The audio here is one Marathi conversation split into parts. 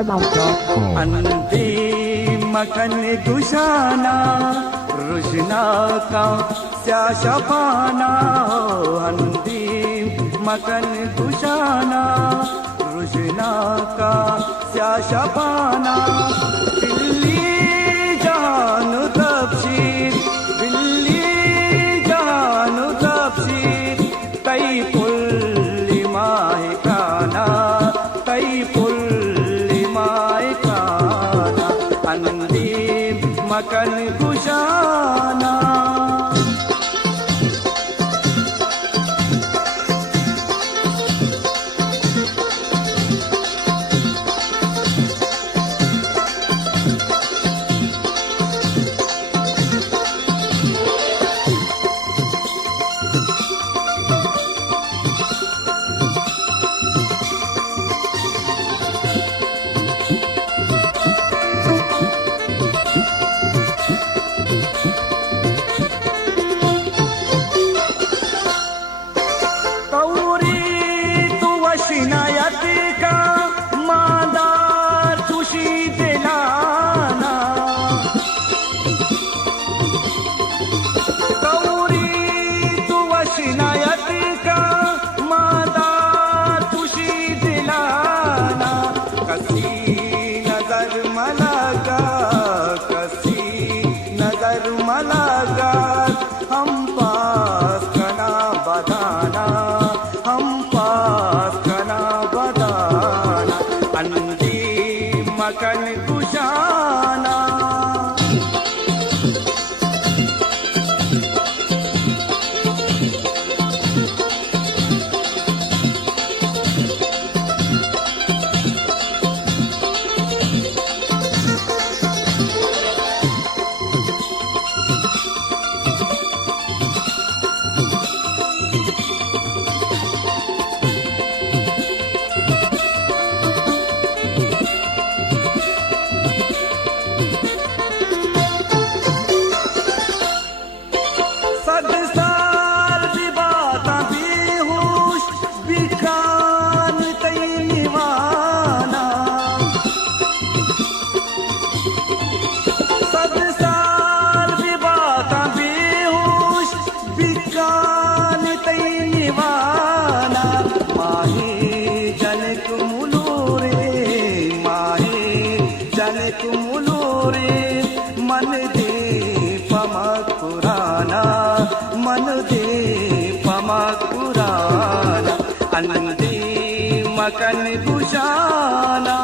StarMount.com. अंतिम मकन गुशाना रुशना का स्याशा पाना अंतिम मकन गुशाना रुशना का स्याशा पाना दिल्ली जान तबशीर दिल्ली जान तबशीर तई पुल्ली माहे काना तई पुल्ली माहे काना अंतिम मकन गुशाना हम पास कना बदाना हम पास कना बदाना अंतिम मकन गुशाना मन दे पमकुराना मन दे पमकुराना अंतिम मकन गुशाना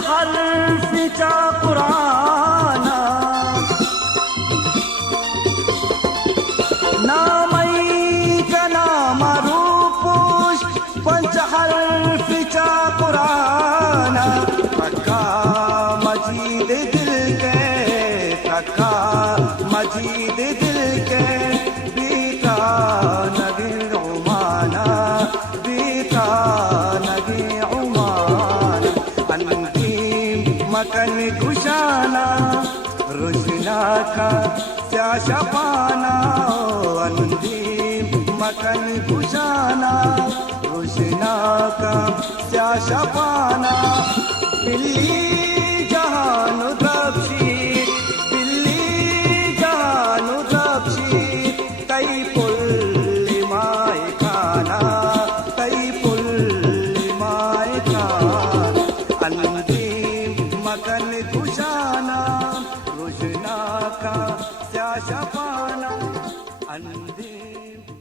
पंचहर्फिचा कुराना नामई का नाम रूपुष पंचहर्फिचा कुराना तक्का मजीद दिल के तक्का मजीद दिल के बीता नगे उमाना बीता नगे उमाना अंतिम मकन गुशाना रुशना का स्याशा पाना अंतिम मकन गुशाना रुशना का स्याशा पाना बिल्ली जहान तबशीर बिल्ली जहान तबशीर तई पुल्ली माए खाना तई पुल्ली माए खाना अंतिम मकन गुशाना रुशना का स्याशा पाना अंतिम